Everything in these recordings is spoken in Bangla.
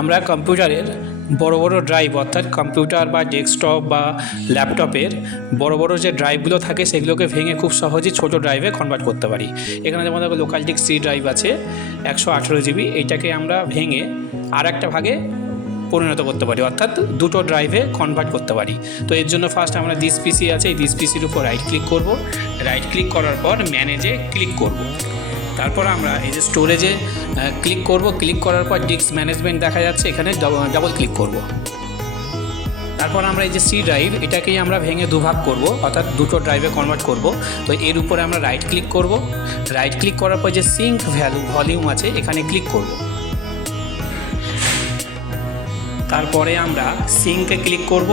আমরা কম্পিউটারের বড় বড় ড্রাইভ অর্থাৎ কম্পিউটার বা ডেস্কটপ বা ল্যাপটপের বড় বড় যে ড্রাইভগুলো থাকে সেগুলোকে ভেঙে খুব সহজেই ছোটো ড্রাইভে কনভার্ট করতে পারি। এখানে যেমন দেখো লোকাল ডিস্ক সি ড্রাইভ আছে 118 জিবি, এইটাকে আমরা ভেঙে আর একটা ভাগে পরিণত করতে পারি, অর্থাৎ দুটো ড্রাইভে কনভার্ট করতে পারি। তো এর জন্য ফার্স্ট আমরা দিস পিসি আছে, এই দিস পিসির উপর রাইট ক্লিক করব। রাইট ক্লিক করার পর ম্যানেজে ক্লিক করব। তারপর আমরা এই যে স্টোরেজে ক্লিক করব। ক্লিক করার পর ডিস্ক ম্যানেজমেন্ট দেখা যাচ্ছে, এখানে ডাবল ক্লিক করব। তারপর আমরা এই যে সি ড্রাইভ, এটাকেই আমরা ভেঙে দুভাগ করব, অর্থাৎ দুটো ড্রাইভে কনভার্ট করব। তো এর উপরে আমরা রাইট ক্লিক করব। রাইট ক্লিক করার পর যে সিঙ্ক ভলিউম আছে এখানে ক্লিক করব। তারপরে আমরা সিঙ্কে ক্লিক করব।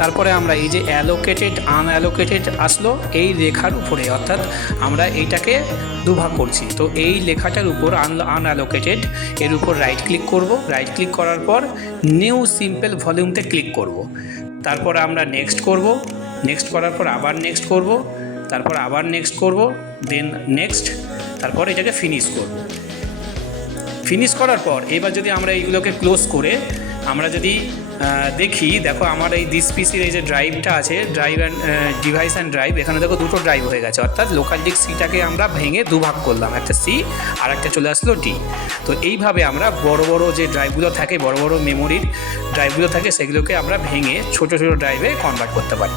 তারপরে আমরা এই যে অ্যালোকেটেড আনঅ্যালোকেটেড আসলো এই লেখার উপরে, অর্থাৎ আমরা এইটাকে দুভাগ করছি, তো এই লেখাটার উপর আনঅ্যালোকেটেড এর উপর রাইট ক্লিক করব। রাইট ক্লিক করার পর নিউ সিম্পল ভলিউমতে ক্লিক করব। তারপর আমরা নেক্সট করব। নেক্সট করার পর আবার নেক্সট করব, তারপর আবার নেক্সট করব, দেন নেক্সট, তারপর এটাকে ফিনিশ করব। ফিনিশ করার পর এবার যদি আমরা এইগুলোকে ক্লোজ করে আমরা যদি দেখি, দেখো আমার এই দিস পিসির এই যে ড্রাইভটা আছে, drive and device and drive, এখানে দেখো দুটো ড্রাইভ হয়ে গেছে, অর্থাৎ লোকাল ডিস্ক সিটাকে আমরা ভেঙে দুভাগ করলাম, একটা সি আর একটা চলে আসলো ডি। তো এইভাবে আমরা বড় বড় যে ড্রাইভগুলো থাকে, বড় বড় মেমোরির ড্রাইভগুলো থাকে, সেগুলোকে আমরা ভেঙে ছোটো ছোটো ড্রাইভে কনভার্ট করতে পারি।